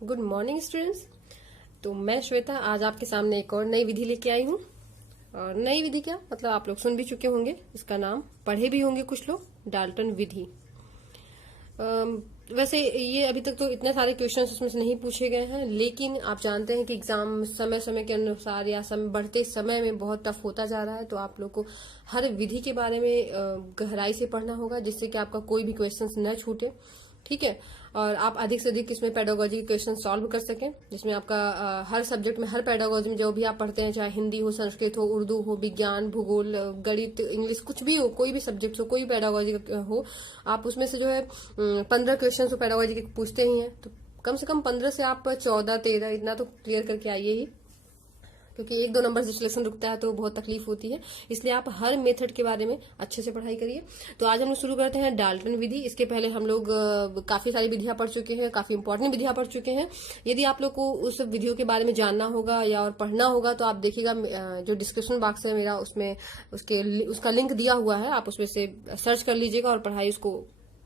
Good morning students. तो मैं श्वेता आज आपके सामने एक और नई विधि लेके आई हूँ। और नई विधि क्या मतलब आप लोग सुन भी चुके होंगे, इसका नाम पढ़े भी होंगे कुछ लोग, डाल्टन विधि। वैसे ये अभी तक तो इतने सारे क्वेश्चंस इसमें से नहीं पूछे गए हैं, लेकिन आप जानते हैं कि एग्जाम समय समय के अनुसार या बढ़ते समय में बहुत टफ होता जा रहा है। तो आप लोग को हर विधि के बारे में गहराई से पढ़ना होगा, जिससे कि आपका कोई भी क्वेश्चंस न छूटे। ठीक है, और आप अधिक से अधिक इसमें पेडागोजी के क्वेश्चन सॉल्व कर सकें, जिसमें आपका हर सब्जेक्ट में, हर पेडागोजी में जो भी आप पढ़ते हैं, चाहे हिंदी हो, संस्कृत हो, उर्दू हो, विज्ञान, भूगोल, गणित, इंग्लिश, कुछ भी हो, कोई भी सब्जेक्ट हो, कोई भी पेडागोजी हो, आप उसमें से जो है 15 क्वेश्चन तो पेडागोजी के पूछते ही हैं। तो कम से कम 15 से आप 14-13 इतना तो क्लियर करके आइए ही, क्योंकि 1-2 नंबर से सिलेक्शन रुकता है तो बहुत तकलीफ होती है। इसलिए आप हर मेथड के बारे में अच्छे से पढ़ाई करिए। तो आज हम लोग शुरू करते हैं डाल्टन विधि। इसके पहले हम लोग काफी सारी विधियां पढ़ चुके हैं, काफी इंपॉर्टेंट विधियां पढ़ चुके हैं। यदि आप लोग को उस विधियों के बारे में जानना होगा या और पढ़ना होगा तो आप देखिएगा जो डिस्क्रिप्शन बॉक्स है मेरा, उसमें उसका लिंक दिया हुआ है, आप उसमें से सर्च कर लीजिएगा और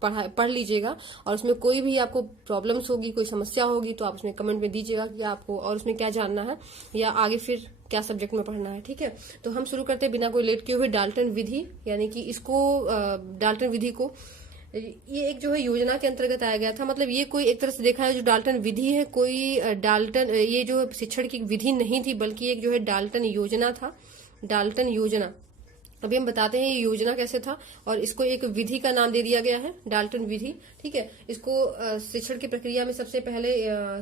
पढ़ लीजिएगा। और उसमें कोई भी आपको प्रॉब्लम्स होगी, कोई समस्या होगी तो आप उसमें कमेंट में दीजिएगा कि आपको और उसमें क्या जानना है या आगे फिर क्या सब्जेक्ट में पढ़ना है। ठीक है, तो हम शुरू करते हैं बिना कोई लेट किए हुए डाल्टन विधि, यानी कि इसको डाल्टन विधि को, ये एक जो है योजना के अंतर्गत आया गया था। मतलब ये कोई एक तरह से देखा है जो डाल्टन विधि है, कोई डाल्टन ये जो शिक्षण की विधि नहीं थी, बल्कि एक जो है डाल्टन योजना था। डाल्टन योजना, अभी हम बताते हैं ये योजना कैसे था, और इसको एक विधि का नाम दे दिया गया है, डाल्टन विधि। ठीक है, इसको शिक्षण की प्रक्रिया में सबसे पहले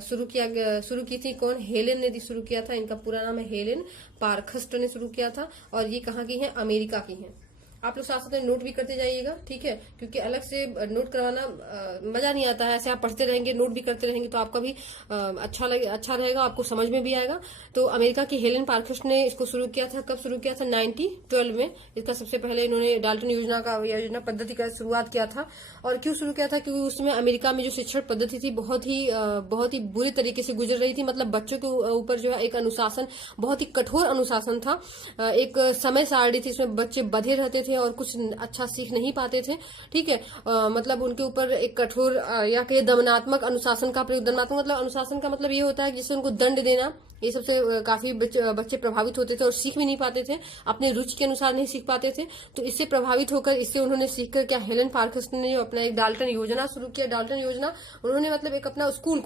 शुरू की थी कौन? हेलेन ने शुरू किया था। इनका पूरा नाम है हेलेन पारखस्ट ने शुरू किया था, और ये कहाँ की है? अमेरिका की है। आप लोग साथ साथ नोट भी करते जाइएगा, ठीक है, क्योंकि अलग से नोट करवाना मजा नहीं आता है। ऐसे आप पढ़ते रहेंगे, नोट भी करते रहेंगे तो आपका भी अच्छा रहेगा, आपको समझ में भी आएगा। तो अमेरिका की हेलेन पारखस्ट ने इसको शुरू किया था। कब शुरू किया था? 1912 में। इसका सबसे पहले इन्होंने डाल्टन योजना पद्धति का शुरुआत किया था। और क्यों शुरू किया था? क्योंकि उसमें अमेरिका में जो शिक्षण पद्धति थी बहुत ही बुरी तरीके से गुजर रही थी। मतलब बच्चों के ऊपर जो है एक अनुशासन, बहुत ही कठोर अनुशासन था, एक समय सारणी थी, इसमें बच्चे बंधे रहते थे और कुछ अच्छा सीख नहीं पाते थे। ठीक है, मतलब उनके ऊपर एक कठोर या कहीं दमनात्मक अनुशासन का प्रयोग। दमनात्मक मतलब, अनुशासन का मतलब ये होता है जिससे उनको दंड देना, ये सबसे काफी बच्चे प्रभावित होते थे और सीख भी नहीं पाते थे, अपने रुचि के अनुसार नहीं सीख पाते थे। तो इससे प्रभावित होकर, इससे उन्होंने सीखकर क्या, हेलेन पारखस्ट ने अपना एक डाल्टन योजना शुरू किया। डाल्टन योजना, उन्होंने मतलब एक अपना स्कूल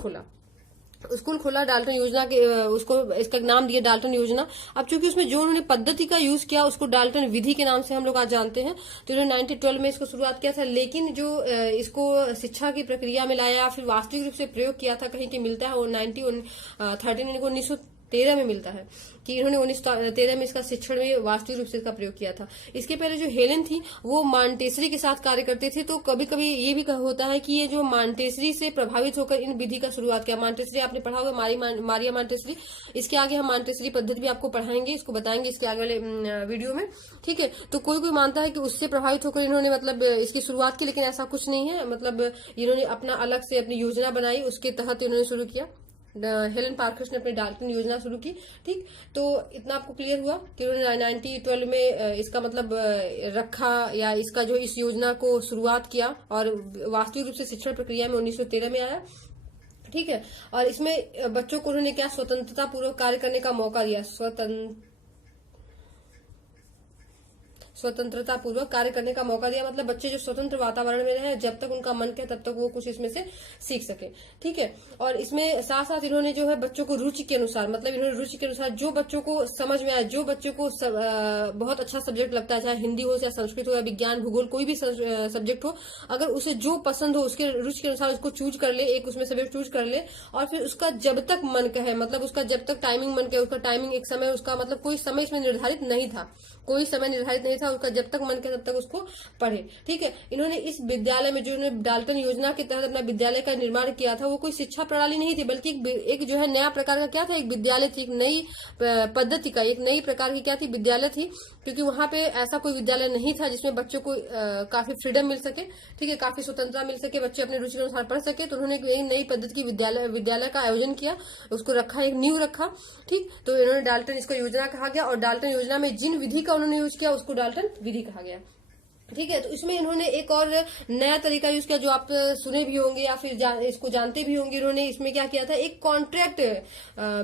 खोला डाल्टन योजना के, उसको इसका नाम दिया डाल्टन योजना। अब चूंकि उसमें जो उन्होंने पद्धति का यूज किया उसको डाल्टन विधि के नाम से हम लोग आज जानते हैं। तो इन्होंने 1912 में इसको शुरुआत किया था, लेकिन जो इसको शिक्षा की प्रक्रिया में लाया, फिर वास्तविक रूप से प्रयोग किया था, कहीं की मिलता है वो 1913 में मिलता है कि इन्होंने 1913 में इसका शिक्षण में वास्तविक रूप से इसका प्रयोग किया था। इसके पहले जो हेलेन थी वो मांटेसरी के साथ कार्य करते थे। तो कभी कभी ये भी होता है कि ये जो मांटेसरी से प्रभावित होकर इन विधि का शुरुआत किया। मांटेसरी आपने पढ़ा होगा, मारिया मांटेसरी। इसके आगे हम मांटेसरी पद्धति भी आपको पढ़ाएंगे, इसको बताएंगे इसके आगे वाले वीडियो में। ठीक है, तो कोई मानता है कि उससे प्रभावित होकर इन्होंने मतलब इसकी शुरुआत की, लेकिन ऐसा कुछ नहीं है। मतलब इन्होंने अपना अलग से अपनी योजना बनाई, उसके तहत इन्होंने शुरू किया। हेलेन पारखस्ट ने अपनी डाल्टन योजना शुरू की। ठीक, तो इतना आपको क्लियर हुआ कि उन्होंने 1912 में इसका मतलब रखा, या इसका जो इस योजना को शुरुआत किया, और वास्तविक रूप से शिक्षण प्रक्रिया में 1913 में आया। ठीक है, और इसमें बच्चों को उन्होंने क्या, स्वतंत्रता पूर्वक कार्य करने का मौका दिया। स्वतंत्रता पूर्वक कार्य करने का मौका दिया, मतलब बच्चे जो स्वतंत्र वातावरण में रहे, जब तक उनका मन करे तब तक वो कुछ इसमें से सीख सके। ठीक है, और इसमें साथ साथ इन्होंने जो है बच्चों को रुचि के अनुसार, मतलब इन्होंने रुचि के अनुसार जो बच्चों को समझ में आए, जो बच्चों को बहुत अच्छा सब्जेक्ट लगता है, चाहे हिंदी हो या संस्कृत हो या विज्ञान, भूगोल, कोई भी सब्जेक्ट हो, अगर उसे जो पसंद हो उसके रुचि के अनुसार उसको चूज कर ले, एक उसमें सब्जेक्ट चूज कर ले, और फिर उसका जब तक मन कहे, मतलब उसका जब तक टाइमिंग मन कहे, उसका टाइमिंग एक समय, उसका मतलब कोई समय इसमें निर्धारित नहीं था, कोई समय निर्धारित नहीं था, उसका जब तक मन करे तब तक उसको पढ़े। ठीक है, इन्होंने इस विद्यालय में जो डाल्टन योजना के तहत अपना विद्यालय का निर्माण किया था, वो कोई शिक्षा प्रणाली नहीं थी, बल्कि एक जो है नया प्रकार का क्या था, एक विद्यालय थी, एक नई पद्धति का, एक नई प्रकार की क्या थी, विद्यालय थी। क्योंकि वहां पे ऐसा कोई विद्यालय नहीं था जिसमें बच्चों को काफी फ्रीडम मिल सके। ठीक है, काफी स्वतंत्रता मिल सके, बच्चे अपने रुचि के अनुसार पढ़ सके। तो उन्होंने एक नई पद्धति की विद्यालय का आयोजन किया, उसको रखा, एक नींव रखा। ठीक, तो इन्होंने डाल्टन, इसको योजना कहा गया, और डाल्टन योजना में जिन विधि का उन्होंने यूज किया उसको डाल्टन विधि कहा गया। ठीक है। तो इसमें इन्होंने एक और नया तरीका यूज किया, जो आप सुने भी होंगे या फिर इसको जानते भी होंगे। इन्होंने इसमें क्या किया था, एक कॉन्ट्रैक्ट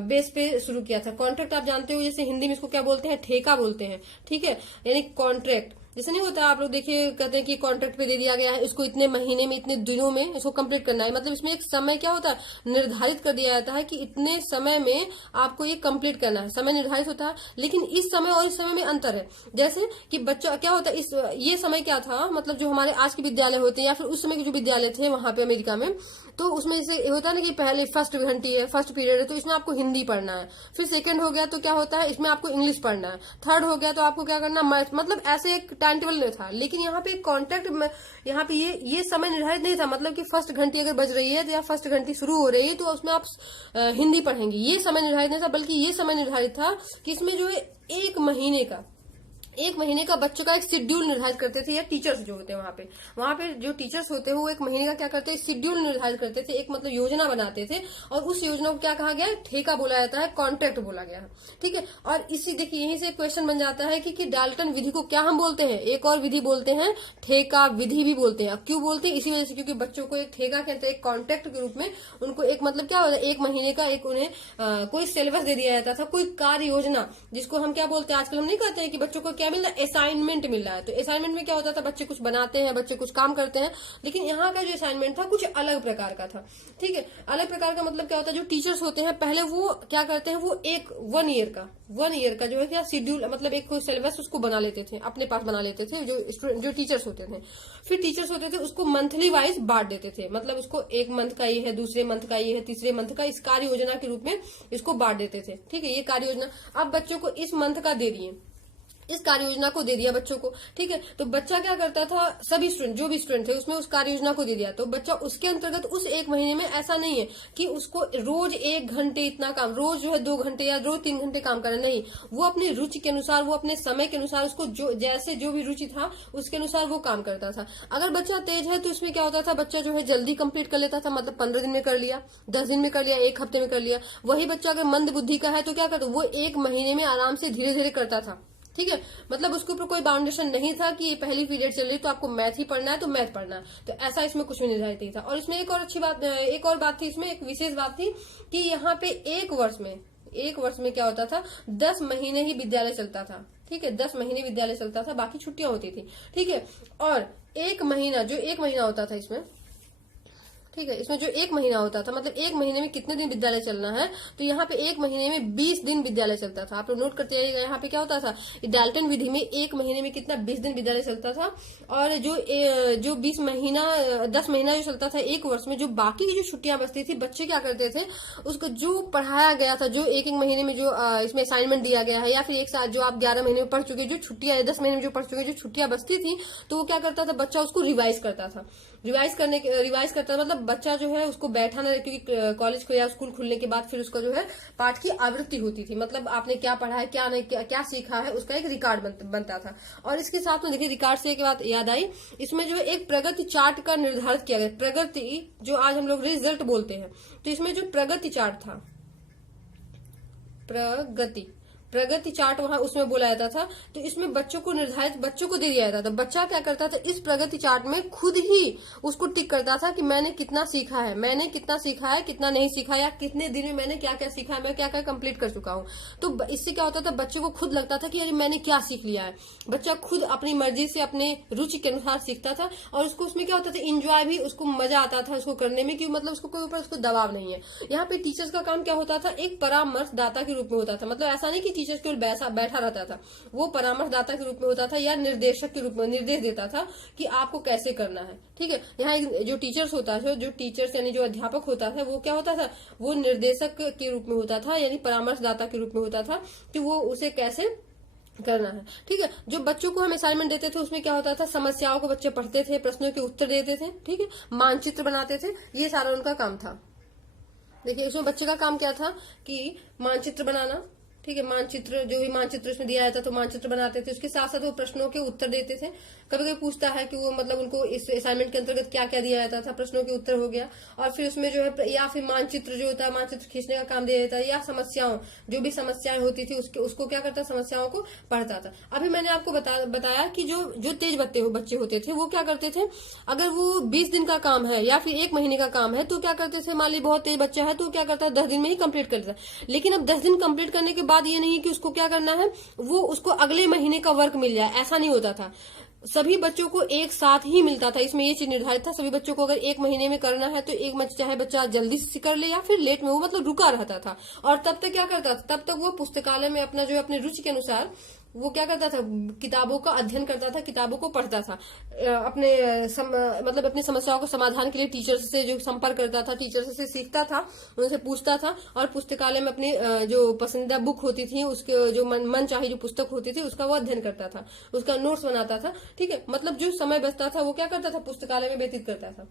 बेस पे शुरू किया था। कॉन्ट्रैक्ट आप जानते हो, जैसे हिंदी में इसको क्या बोलते हैं, ठेका बोलते हैं। ठीक है, यानी कॉन्ट्रैक्ट जैसे नहीं होता, आप लोग देखिए कहते हैं कि कॉन्ट्रैक्ट पे दे दिया गया है, इसको इतने महीने में इतने दिनों में इसको कंप्लीट करना है। मतलब इसमें एक समय क्या होता है, निर्धारित कर दिया जाता है कि इतने समय में आपको ये कंप्लीट करना है, समय निर्धारित होता है। लेकिन इस समय और इस समय में अंतर है। जैसे कि बच्चा क्या होता है, इस ये समय क्या था, मतलब जो हमारे आज के विद्यालय होते हैं या फिर उस समय के जो विद्यालय थे वहां पे अमेरिका में, तो उसमें जैसे होता है ना कि पहले फर्स्ट घंटी है, फर्स्ट पीरियड है, तो इसमें आपको हिंदी पढ़ना है। फिर सेकंड हो गया तो क्या होता है, इसमें आपको इंग्लिश पढ़ना है। थर्ड हो गया तो आपको क्या करना, मैथ। मतलब ऐसे एक टाइम टेबल नहीं था। लेकिन यहाँ पे कॉन्ट्रैक्ट में यहाँ पे ये समय निर्धारित नहीं था। मतलब कि फर्स्ट घंटी अगर बज रही है तो या फर्स्ट घंटी शुरू हो रही है तो उसमें आप हिंदी पढ़ेंगे, ये समय निर्धारित नहीं था। बल्कि ये समय निर्धारित था कि इसमें जो है एक महीने का बच्चों का एक शेड्यूल निर्धारित करते थे, या टीचर्स जो होते हैं वहां पे जो टीचर्स होते हैं वो एक महीने का क्या करते हैं, शेड्यूल निर्धारित करते थे, एक मतलब योजना बनाते थे। और उस योजना को क्या कहा गया है, ठेका बोला जाता है, कॉन्ट्रैक्ट बोला गया है। ठीक है। और इसी देखिए यहीं से क्वेश्चन बन जाता है कि डाल्टन विधि को क्या हम बोलते हैं, एक और विधि बोलते हैं, ठेका विधि भी बोलते हैं। क्यों बोलते हैं, इसी वजह से क्योंकि बच्चों को एक ठेका के अंदर एक कॉन्ट्रैक्ट के रूप में उनको एक मतलब क्या होता है, एक महीने का एक उन्हें कोई सिलेबस दे दिया जाता था, कोई कार्य योजना, जिसको हम क्या बोलते हैं, आजकल हम नहीं कहते हैं कि बच्चों को क्या मिल रहा है, असाइनमेंट मिल रहा है। तो असाइनमेंट में क्या होता था, बच्चे कुछ बनाते हैं, बच्चे कुछ काम करते हैं। लेकिन यहाँ का जो असाइनमेंट था कुछ अलग प्रकार का था। ठीक है, अलग प्रकार का मतलब क्या होता है, जो टीचर्स होते हैं पहले वो क्या करते हैं, वो एक वन ईयर का जो है क्या शेड्यूल, मतलब एक कोई सिलेबस उसको बना लेते थे, अपने पास बना लेते थे जो टीचर्स होते थे। फिर टीचर्स होते थे उसको मंथली वाइज बांट देते थे। मतलब उसको एक मंथ का ये है, दूसरे मंथ का ये है, तीसरे मंथ का, इस कार्य योजना के रूप में इसको बांट देते थे। ठीक है, ये कार्य योजना अब बच्चों को इस मंथ का दे दिए, इस कार्य योजना को दे दिया बच्चों को। ठीक है, तो बच्चा क्या करता था, सभी स्टूडेंट जो भी स्टूडेंट थे उसमें उस कार्य योजना को दे दिया। तो बच्चा उसके अंतर्गत उस एक महीने में ऐसा नहीं है कि उसको रोज 1 घंटे इतना काम, रोज जो है 2 घंटे या रोज 3 घंटे काम करना, नहीं। वो अपनी रुचि के अनुसार, वो अपने समय के अनुसार, उसको जो भी रुचि था उसके अनुसार वो काम करता था। अगर बच्चा तेज है तो इसमें क्या होता था, बच्चा जो है जल्दी कंप्लीट कर लेता था। मतलब 15 दिन में कर लिया, 10 दिन में कर लिया, 1 हफ्ते में कर लिया। वही बच्चा अगर मंद बुद्धि का है तो क्या करता, वो 1 महीने में आराम से धीरे धीरे करता था। ठीक है, मतलब उसके ऊपर कोई बाउंडेशन नहीं था कि ये पहली पीरियड चल रही है तो आपको मैथ ही पढ़ना है तो मैथ पढ़ना है। तो ऐसा इसमें कुछ भी निर्धारित नहीं था। और इसमें एक और अच्छी बात, एक और बात थी, इसमें एक विशेष बात थी कि यहाँ पे एक वर्ष में क्या होता था, 10 महीने ही विद्यालय चलता था। ठीक है, 10 महीने विद्यालय चलता था, बाकी छुट्टियां होती थी। ठीक है, और एक महीना होता था इसमें। ठीक है, इसमें जो 1 महीना होता था, मतलब 1 महीने में कितने दिन विद्यालय चलना है, तो यहाँ पे 1 महीने में 20 दिन विद्यालय चलता था। आप लोग नोट करते जाइएगा, यहाँ पे क्या होता था, डाल्टन विधि में 1 महीने में कितना, 20 दिन विद्यालय चलता था। और जो 10 महीना जो चलता था एक वर्ष में, जो बाकी की जो छुट्टियां बचती थी, बच्चे क्या करते थे, उसको जो पढ़ाया गया था, जो एक महीने में जो इसमें असाइनमेंट दिया गया है, या फिर एक साथ जो आप 11 महीने में पढ़ चुके, जो छुट्टियां 10 महीने में जो पढ़ चुके, जो छुट्टियां बचती थी, तो वो क्या करता था, बच्चा उसको रिवाइज करता था। रिवाइज करता था, मतलब बच्चा जो है उसको बैठा ना, क्योंकि कॉलेज को या स्कूल खुलने के बाद फिर उसका जो है पाठ की आवृत्ति होती थी। मतलब आपने क्या पढ़ा है, क्या नहीं, क्या सीखा है, उसका एक रिकॉर्ड बनता था। और इसके साथ में देखिए, रिकॉर्ड से एक बात याद आई, इसमें जो है एक प्रगति चार्ट का निर्धारित किया गया। प्रगति जो आज हम लोग रिजल्ट बोलते हैं, तो इसमें जो प्रगति चार्ट था, प्रगति चार्ट वहां उसमें बोला जाता था। तो इसमें बच्चों को दे दिया जाता था। बच्चा क्या करता था, इस प्रगति चार्ट में खुद ही उसको टिक करता था कि मैंने कितना सीखा है, कितना नहीं सीखा, या कितने दिन में मैंने क्या क्या सीखा है, मैं क्या क्या कंप्लीट कर चुका हूँ। तो इससे क्या होता था, बच्चे को खुद लगता था कि अरे मैंने क्या सीख लिया है। बच्चा खुद अपनी मर्जी से अपने रुचि के अनुसार सीखता था, और उसको उसमें क्या होता था, इंजॉय भी, उसको मजा आता था उसको करने में, क्योंकि मतलब उसको कोई ऊपर उसको दबाव नहीं है। यहाँ पे टीचर्स का काम क्या होता था, एक परामर्शदाता के रूप में होता था। मतलब ऐसा नहीं कि टीचर्स केवल बैठा रहता था, वो परामर्शदाता के रूप में होता था, या निर्देशक के रूप में निर्देश देता था कि आपको कैसे करना है। ठीक है, यहाँ जो टीचर्स यानी जो अध्यापक होता था, वो क्या होता था, वो निर्देशक के रूप में होता था, यानी परामर्शदाता के रूप में होता था कि वो उसे कैसे करना है। ठीक है, जो बच्चों को हम असाइनमेंट देते थे उसमें क्या होता था, समस्याओं को बच्चे पढ़ते थे, प्रश्नों के उत्तर देते थे। ठीक है, मानचित्र बनाते थे, ये सारा उनका काम था। देखिए, इसमें बच्चे का काम क्या था कि मानचित्र बनाना, ठीक है, मानचित्र, जो भी मानचित्र उसमें दिया जाता तो मानचित्र बनाते थे, उसके साथ साथ वो प्रश्नों के उत्तर देते थे। कभी कभी पूछता है कि वो मतलब उनको इस असाइनमेंट के अंतर्गत क्या क्या दिया जाता था, प्रश्नों के उत्तर हो गया, और फिर उसमें जो है या फिर मानचित्र जो होता है मानचित्र खींचने का काम दिया जाता है, या समस्याओं, जो भी समस्याएं होती थी उसको क्या करता, समस्याओं को पढ़ता था। अभी मैंने आपको बताया कि जो तेज बच्चे होते थे वो क्या करते थे, अगर वो 20 दिन का काम है या फिर 1 महीने का काम है तो क्या करते थे, मान ली बहुत तेज बच्चा है तो क्या करता है 10 दिन में ही कंप्लीट कर देता है। लेकिन अब 10 दिन कंप्लीट करने के बाद ये नहीं कि उसको क्या करना है, वो उसको अगले महीने का वर्क मिल जाए, ऐसा नहीं होता था। सभी बच्चों को एक साथ ही मिलता था, इसमें ये चीज निर्धारित था, सभी बच्चों को अगर 1 महीने में करना है तो चाहे बच्चा जल्दी से कर ले या फिर लेट में, वो मतलब रुका रहता था। और तब तक क्या करता था, तब तक वो पुस्तकालय में अपना जो अपनी रुचि के अनुसार वो क्या करता था, किताबों का अध्ययन करता था, किताबों को पढ़ता था, मतलब अपनी समस्याओं को समाधान के लिए टीचर से जो संपर्क करता था, टीचर से सीखता था, उनसे पूछता था, और पुस्तकालय में अपनी जो पसंदीदा बुक होती थी, उसके जो मन चाही जो पुस्तक होती थी उसका वो अध्ययन करता था, उसका नोट्स बनाता था। ठीक है, मतलब जो समय बचता था वो क्या करता था, पुस्तकालय में व्यतीत करता था।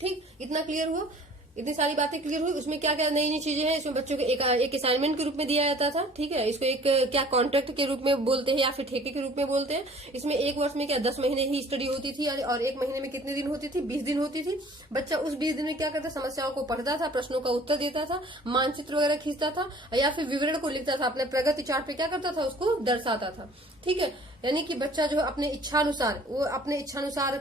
ठीक, इतना क्लियर हुआ, इतनी सारी बातें क्लियर हुई। उसमें क्या क्या नई नई चीजें हैं, इसमें बच्चों को एक असाइनमेंट के रूप में दिया जाता था। ठीक है, इसको एक क्या कॉन्ट्रैक्ट के रूप में बोलते हैं या फिर ठेके के रूप में बोलते हैं। इसमें 1 वर्ष में क्या 10 महीने ही स्टडी होती थी, और 1 महीने में कितने दिन होती थी, 20 दिन होती थी। बच्चा उस 20 दिन में क्या करता, समस्याओं को पढ़ता था, प्रश्नों का उत्तर देता था, मानचित्र वगैरह खींचता था, या फिर विवरण को लिखता था, अपने प्रगति चार्ट पे क्या करता था, उसको दर्शाता था। ठीक है, यानी कि बच्चा जो अपने इच्छानुसार, वो अपने इच्छानुसार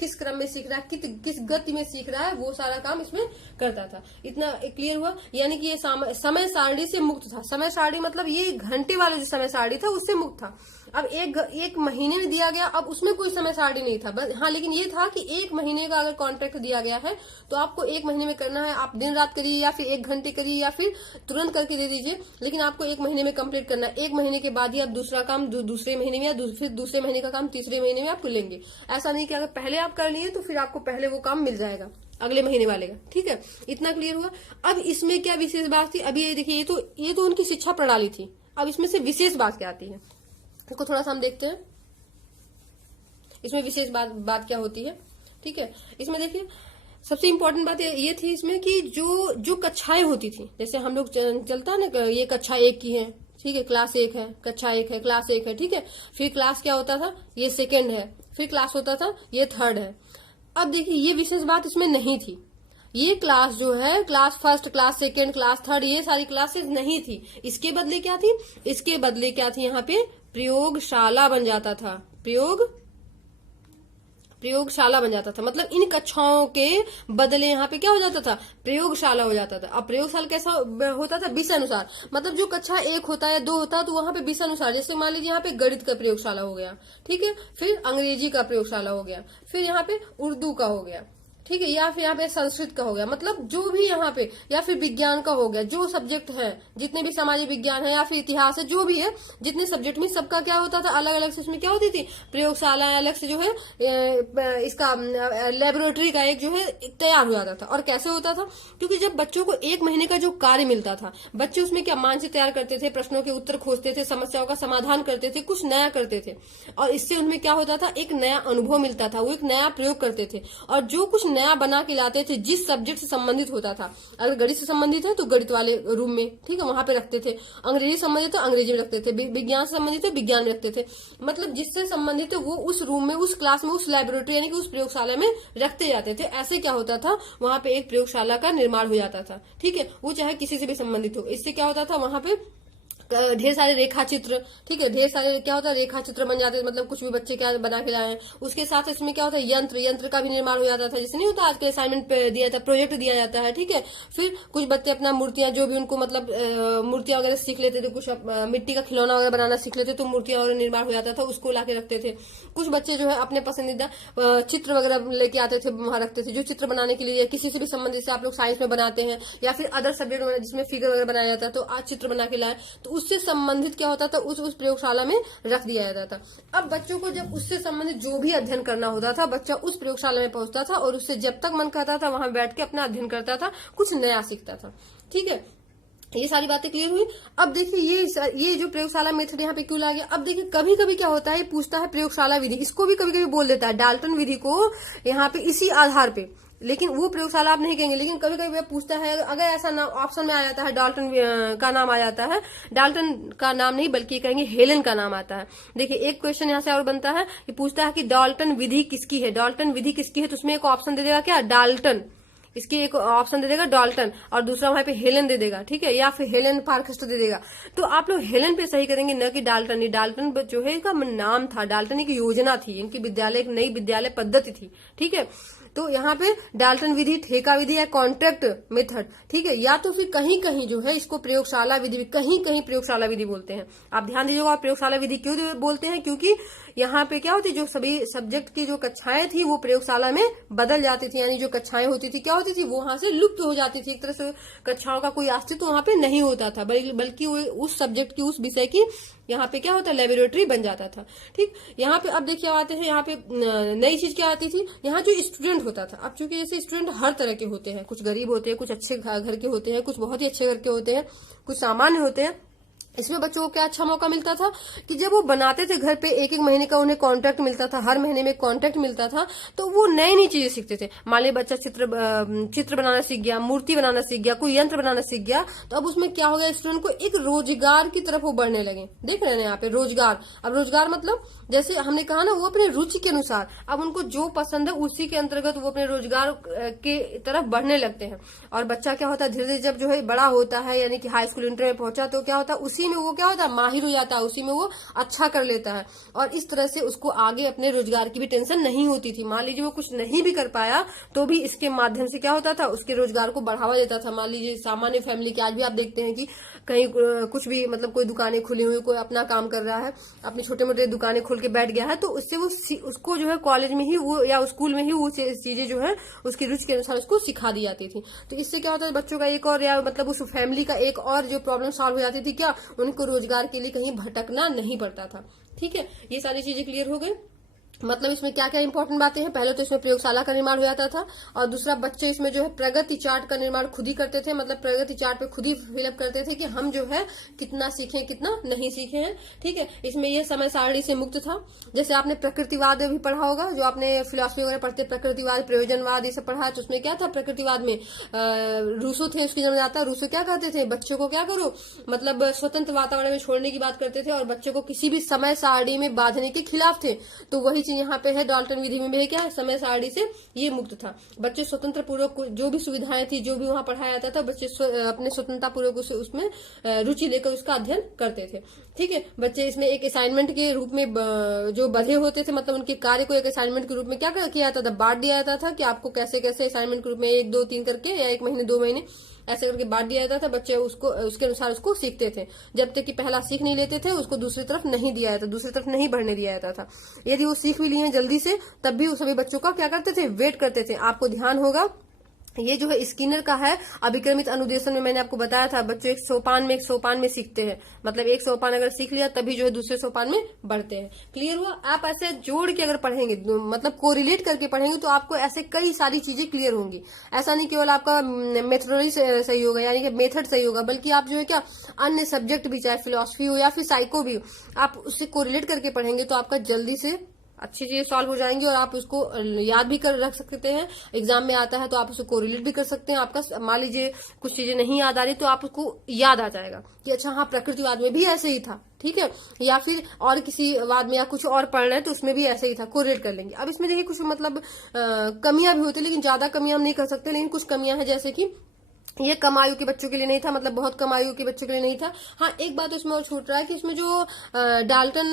किस क्रम में सीख रहा है, किस गति में सीख रहा है, वो सारा काम इसमें करता था। इतना क्लियर हुआ, यानी कि ये समय सारणी से मुक्त था। समय सारणी मतलब ये घंटे वाला जो समय सारणी था उससे मुक्त था। अब एक महीने में दिया गया, अब उसमें कोई समय सारणी नहीं था, बस हाँ, लेकिन ये था कि 1 महीने का अगर कॉन्ट्रैक्ट दिया गया है तो आपको 1 महीने में करना है। आप दिन रात करिए या फिर 1 घंटे करिए या फिर तुरंत करके दे दीजिए, लेकिन आपको 1 महीने में कंप्लीट करना है। 1 महीने के बाद ही आप दूसरा काम दूसरे महीने में, या फिर दूसरे महीने का काम तीसरे महीने में आपको लेंगे। ऐसा नहीं कि अगर पहले आप कर लिए तो फिर आपको पहले वो काम मिल जाएगा अगले महीने वाले का। ठीक है, इतना क्लियर हुआ। अब इसमें क्या विशेष बात थी, अभी ये देखिए, ये तो उनकी शिक्षा प्रणाली थी। अब इसमें से विशेष बात क्या आती है, इसको थोड़ा सा हम देखते हैं। इसमें विशेष बात क्या होती है। ठीक है, इसमें देखिए सबसे इम्पोर्टेंट बात ये थी इसमें कि जो कक्षाएं होती थी, जैसे हम लोग चलता है ना, ये कक्षा 1 की है, ठीक है, क्लास 1 है, कक्षा 1 है, क्लास 1 है। ठीक है, फिर क्लास क्या होता था, ये 2nd है, फिर क्लास होता था ये 3rd है। अब देखिए ये विशेष बात इसमें नहीं थी। ये क्लास जो है, क्लास 1, क्लास 2, क्लास 3, ये सारी क्लासेस नहीं थी। इसके बदले क्या थी, इसके बदले क्या थी, यहाँ पे प्रयोगशाला बन जाता था। प्रयोगशाला बन जाता था, मतलब इन कक्षाओं के बदले यहाँ पे क्या हो जाता था, प्रयोगशाला हो जाता था। अब प्रयोगशाला कैसा होता था, विषय अनुसार, मतलब जो कक्षा 1 होता है, 2 होता है, तो वहां पे विषय अनुसार, जैसे मान लीजिए यहाँ पे गणित का प्रयोगशाला हो गया, ठीक है, फिर अंग्रेजी का प्रयोगशाला हो गया, फिर यहाँ पे उर्दू का हो गया, ठीक है, या फिर यहाँ पे संस्कृत का हो गया, मतलब जो भी यहाँ पे, या फिर विज्ञान का हो गया, जो सब्जेक्ट है, जितने भी सामाजिक विज्ञान है या फिर इतिहास है, जो भी है, जितने सब्जेक्ट में, सबका क्या होता था, अलग अलग से इसमें क्या होती थी, प्रयोगशाला अलग से जो है इसका लेबोरेटरी का एक जो है तैयार हो जाता था। और कैसे होता था, क्योंकि जब बच्चों को 1 महीने का जो कार्य मिलता था, बच्चे उसमें क्या मानचित्र तैयार करते थे, प्रश्नों के उत्तर खोजते थे, समस्याओं का समाधान करते थे, कुछ नया करते थे, और इससे उनमें क्या होता था, एक नया अनुभव मिलता था, वो एक नया प्रयोग करते थे, और जो कुछ नया बना के लाते थे, जिस सब्जेक्ट से संबंधित होता था, अगर गणित से संबंधित है तो गणित वाले रूम में, ठीक है, वहां पे रखते थे, अंग्रेजी संबंधित तो अंग्रेजी में रखते थे, विज्ञान से संबंधित तो विज्ञान में रखते थे, मतलब जिससे संबंधित है वो उस रूम में, उस क्लास में, उस लेबोरेटरी यानी कि उस प्रयोगशाला में रखते जाते थे। ऐसे क्या होता था, वहां पे एक प्रयोगशाला का निर्माण हो जाता था। ठीक है, वो चाहे किसी से भी संबंधित हो। इससे क्या होता था, वहां पे ढेर सारे रेखा चित्र, ठीक है, ढेर सारे क्या होता है, रेखा चित्र बन जाते थे, मतलब कुछ भी बच्चे क्या बना के लाए। उसके साथ इसमें क्या होता है, यंत्र का भी निर्माण हो जाता था, जैसे नहीं होता आजकल असाइनमेंट पे दिया जाता है, प्रोजेक्ट दिया जाता है। ठीक है, फिर कुछ बच्चे अपना मूर्तियां, जो भी उनको मतलब मूर्तियां वगैरह सीख लेते थे, कुछ मिट्टी का खिलौना वगैरह बनाना सीख लेते, तो मूर्तियां वगैरह निर्माण हो जाता था, उसको लाके रखते थे। कुछ बच्चे जो है अपने पसंदीदा चित्र वगैरह लेके आते थे, वहां रखते थे, जो चित्र बनाने के लिए किसी से भी संबंधित, से आप लोग साइंस में बनाते हैं या फिर अदर सब्जेक्ट जिसमें फिगर वगैरह बनाया जाता है, तो आज चित्र बना के लाए, तो उससे संबंधित क्या होता था, उस प्रयोगशाला में रख दिया जाता था। अब बच्चों को जब उससे संबंधित जो भी अध्ययन करना होता था, बच्चा उस प्रयोगशाला में पहुंचता था और उससे जब तक मन करता था वहां बैठ के अपना अध्ययन करता था, कुछ नया सीखता था। ठीक है, ये सारी बातें क्लियर हुई। अब देखिए ये जो प्रयोगशाला मेथड यहाँ पे क्यों ला गया। अब देखिए कभी कभी क्या होता है, पूछता है प्रयोगशाला विधि, इसको भी कभी कभी बोल देता है, डाल्टन विधि को यहाँ पे इसी आधार पे लेकिन वो प्रयोगशाला आप नहीं कहेंगे। लेकिन कभी कभी वह पूछता है, अगर ऐसा नाम ऑप्शन में आ जाता है, डाल्टन का नाम आ जाता है, डाल्टन का नाम नहीं बल्कि कहेंगे हेलन का नाम आता है। देखिए एक क्वेश्चन यहाँ से और बनता है कि पूछता है कि डाल्टन विधि किसकी है, डाल्टन विधि किसकी है, तो उसमें एक ऑप्शन दे देगा क्या, डाल्टन, इसकी एक ऑप्शन दे देगा डाल्टन, और दूसरा वहां पे हेलन दे देगा, ठीक है, या फिर हेलन पार्कस्टर दे देगा। तो आप लोग हेलन पे सही करेंगे, न कि डाल्टन। डाल्टन जो है इसका नाम था, डाल्टन एक योजना थी, इनकी विद्यालय एक नई विद्यालय पद्धति थी, ठीक है। तो यहाँ पे डाल्टन विधि, ठेका विधि या कॉन्ट्रैक्ट मेथड, ठीक है, या तो फिर कहीं कहीं जो है इसको प्रयोगशाला विधि भी, कहीं कहीं प्रयोगशाला विधि बोलते हैं। आप ध्यान दीजिएगा, प्रयोगशाला विधि क्यों बोलते हैं, क्योंकि यहाँ पे क्या होती, जो सभी सब्जेक्ट की जो कक्षाएं थी वो प्रयोगशाला में बदल जाती थी, यानी जो कक्षाएं होती थी क्या होती थी, वो वहां से लुप्त हो जाती थी। एक तरह से कक्षाओं का कोई अस्तित्व वहां पे नहीं होता था, बल्कि वो उस सब्जेक्ट की, उस विषय की यहाँ पे क्या होता है, लेबोरेटरी बन जाता था, ठीक। यहाँ पे अब देखिए आते हैं, यहाँ पे नई चीज क्या आती थी, यहाँ जो स्टूडेंट होता था। अब चूंकि जैसे स्टूडेंट हर तरह के होते हैं, कुछ गरीब होते हैं, कुछ अच्छे घर के होते हैं, कुछ बहुत ही अच्छे घर के होते हैं, कुछ सामान्य होते हैं। इसमें बच्चों को क्या अच्छा मौका मिलता था कि जब वो बनाते थे घर पे, एक एक महीने का उन्हें कॉन्ट्रैक्ट मिलता था, हर महीने में कॉन्ट्रैक्ट मिलता था, तो वो नई नई चीजें सीखते थे। मान लीजिए बच्चा चित्र बनाना सीख गया, मूर्ति बनाना सीख गया, कोई यंत्र बनाना सीख गया, तो अब उसमें क्या हो गया, स्टूडेंट को एक रोजगार की तरफ वो बढ़ने लगे। देख रहे हैं यहाँ पे रोजगार। अब रोजगार मतलब जैसे हमने कहा ना, वो अपने रुचि के अनुसार, अब उनको जो पसंद है उसी के अंतर्गत वो अपने रोजगार के तरफ बढ़ने लगते हैं। और बच्चा क्या होता है, धीरे धीरे जब जो है बड़ा होता है, यानी कि हाई स्कूल इंटर में पहुंचा, तो क्या होता है, उसी में वो क्या होता है, माहिर हो जाता है, उसी में वो अच्छा कर लेता है। और इस तरह से उसको आगे अपने रोजगार की भी टेंशन नहीं होती थी। मान लीजिए वो कुछ नहीं भी कर पाया तो भी इसके माध्यम से क्या होता था, उसके रोजगार को बढ़ावा देता था। मान लीजिए सामान्य फैमिली के आज भी आप देखते हैं कि कहीं कुछ भी मतलब कोई दुकानें खुली हुई, कोई अपना काम कर रहा है, अपनी छोटे मोटे दुकानें खोल के बैठ गया है, तो उससे वो उसको जो है कॉलेज में ही वो या स्कूल में ही वो चीजें जो है उसकी रुचि के अनुसार उसको सिखा दी जाती थी। तो इससे क्या होता है, बच्चों का एक और, या मतलब उस फैमिली का एक और जो प्रॉब्लम सॉल्व हो जाती थी, क्या उनको रोजगार के लिए कहीं भटकना नहीं पड़ता था, ठीक है। ये सारी चीजें क्लियर हो गई। मतलब इसमें क्या क्या इंपॉर्टेंट बातें हैं, पहले तो इसमें प्रयोगशाला का निर्माण हो जाता था, और दूसरा बच्चे इसमें जो है प्रगति चार्ट का निर्माण खुद ही करते थे। मतलब प्रगति चार्ट पे खुद ही फिलअप करते थे कि हम जो है कितना सीखे कितना नहीं सीखे हैं, ठीक है। इसमें ये समय सारणी से मुक्त था। जैसे आपने प्रकृतिवाद में भी पढ़ा होगा, जो आपने फिलॉसफी वगैरह पढ़ते, प्रकृतिवाद, प्रयोजनवाद, ये सब पढ़ा है, तो उसमें क्या था, प्रकृतिवाद में रूसो थे, उसकी जन्मदाता। रूसो क्या करते थे, बच्चों को क्या करो, मतलब स्वतंत्र वातावरण में छोड़ने की बात करते थे, और बच्चों को किसी भी समय सारणी में बांधने के खिलाफ थे। तो वही यहाँ पे है डाल्टन विधि में भी क्या है, समय सारणी से ये मुक्त था। बच्चे स्वतंत्र पूर्वक जो भी सुविधाएं थी, जो भी वहां पढ़ाया जाता था, बच्चे अपने स्वतंत्रता पूर्वक उसमें रुचि लेकर उसका अध्ययन करते थे, ठीक है। बच्चे इसमें एक असाइनमेंट के रूप में जो बधे होते थे, मतलब उनके कार्य को एक असाइनमेंट के रूप में क्या किया जाता था, बांट दिया जाता था कि आपको कैसे कैसे असाइनमेंट के रूप में 1 2 3 करके, या 1 महीने 2 महीने ऐसे करके बांट दिया जाता था। बच्चे उसको उसके अनुसार उसको सीखते थे, जब तक कि पहला सीख नहीं लेते थे उसको दूसरी तरफ नहीं दिया जाता, दूसरी तरफ नहीं बढ़ने दिया जाता था। यदि वो सीख भी लिए जल्दी से, तब भी सभी बच्चों का क्या करते थे, वेट करते थे। आपको ध्यान होगा, ये जो है स्किनर का है अभिक्रमित अनुदेशन में, मैंने आपको बताया था बच्चों एक सोपान में सीखते हैं। मतलब एक सोपान अगर सीख लिया तभी जो है दूसरे सोपान में बढ़ते हैं। क्लियर हुआ। आप ऐसे जोड़ के अगर पढ़ेंगे, मतलब कोरिलेट करके पढ़ेंगे, तो आपको ऐसे कई सारी चीजें क्लियर होंगी। ऐसा नहीं केवल आपका मेथोडोलॉजी सही होगा, यानी कि मेथड सही होगा, बल्कि आप जो है क्या अन्य सब्जेक्ट भी, चाहे फिलोसफी हो या फिर साइको भी हो, आप उससे कोरिलेट करके पढ़ेंगे तो आपका जल्दी से अच्छी चीजें सॉल्व हो जाएंगी, और आप उसको याद भी कर रख सकते हैं। एग्जाम में आता है तो आप उसको कोरिलेट भी कर सकते हैं। आपका मान लीजिए कुछ चीजें नहीं याद आ रही, तो आप उसको याद आ जाएगा कि अच्छा हाँ, प्रकृतिवाद में भी ऐसे ही था, ठीक है। या फिर और किसी वाद में या कुछ और पढ़ रहे हैं तो उसमें भी ऐसे ही था, कोरिलेट कर लेंगे। अब इसमें देखिए कुछ मतलब कमियां भी होती है, लेकिन ज्यादा कमियां हम नहीं कर सकते, लेकिन कुछ कमियां हैं, जैसे कि ये कम आयु के बच्चों के लिए नहीं था, मतलब बहुत कम आयु के बच्चों के लिए नहीं था। हाँ, एक बात उसमें और छूट रहा है कि इसमें जो डाल्टन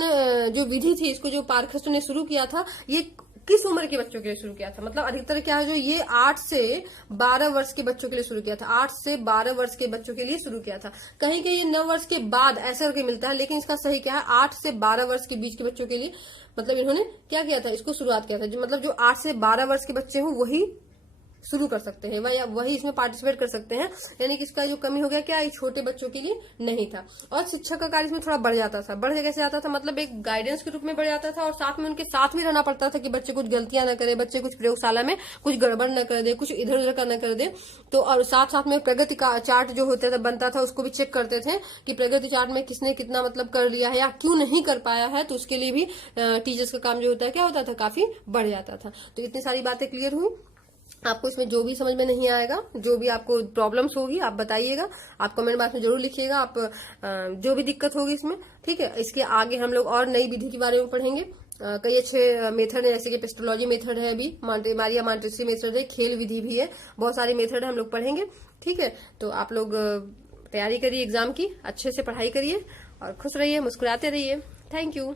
जो विधि थी, इसको जो पार्कस्टर ने शुरू किया था, ये किस उम्र के बच्चों के लिए शुरू किया था। मतलब अधिकतर क्या है, जो ये 8 से 12 वर्ष के बच्चों के लिए शुरू किया था, 8 से 12 वर्ष के बच्चों के लिए शुरू किया था। कहीं कहीं ये 9 वर्ष के बाद ऐसे करके मिलता है, लेकिन इसका सही क्या है, 8 से 12 वर्ष के बीच के बच्चों के लिए मतलब इन्होंने क्या किया था, इसको शुरुआत किया था। जो मतलब जो 8 से 12 वर्ष के बच्चे हों वही शुरू कर सकते हैं, वही इसमें पार्टिसिपेट कर सकते हैं। यानी कि इसका जो कमी हो गया क्या, ये छोटे बच्चों के लिए नहीं था। और शिक्षक का कार्य इसमें थोड़ा बढ़ जाता था। बढ़ कैसे जाता था, मतलब एक गाइडेंस के रूप में बढ़ जाता था, और साथ में उनके साथ भी रहना पड़ता था कि बच्चे कुछ गलतियां न करे, बच्चे कुछ प्रयोगशाला में कुछ गड़बड़ न कर दे, कुछ इधर उधर का न कर दे। तो और साथ साथ में प्रगति का चार्ट जो होता था बनता था, उसको भी चेक करते थे कि प्रगति चार्ट में किसने कितना मतलब कर लिया है या क्यों नहीं कर पाया है। तो उसके लिए भी टीचर्स का काम जो होता है क्या होता था, काफी बढ़ जाता था। तो इतनी सारी बातें क्लियर हुई। आपको इसमें जो भी समझ में नहीं आएगा, जो भी आपको प्रॉब्लम्स होगी, आप बताइएगा, आप कमेंट बॉक्स में जरूर लिखिएगा, आप जो भी दिक्कत होगी इसमें, ठीक है। इसके आगे हम लोग और नई विधि के बारे में पढ़ेंगे। कई अच्छे मेथड है, जैसे कि पेस्टोलॉजी मेथड है, अभी मारिया मॉन्टेसरी मेथड है, खेल विधि भी है, बहुत सारे मेथड है, हम लोग पढ़ेंगे, ठीक है। तो आप लोग तैयारी करिए एग्जाम की, अच्छे से पढ़ाई करिए और खुश रहिए, मुस्कुराते रहिए। Thank you.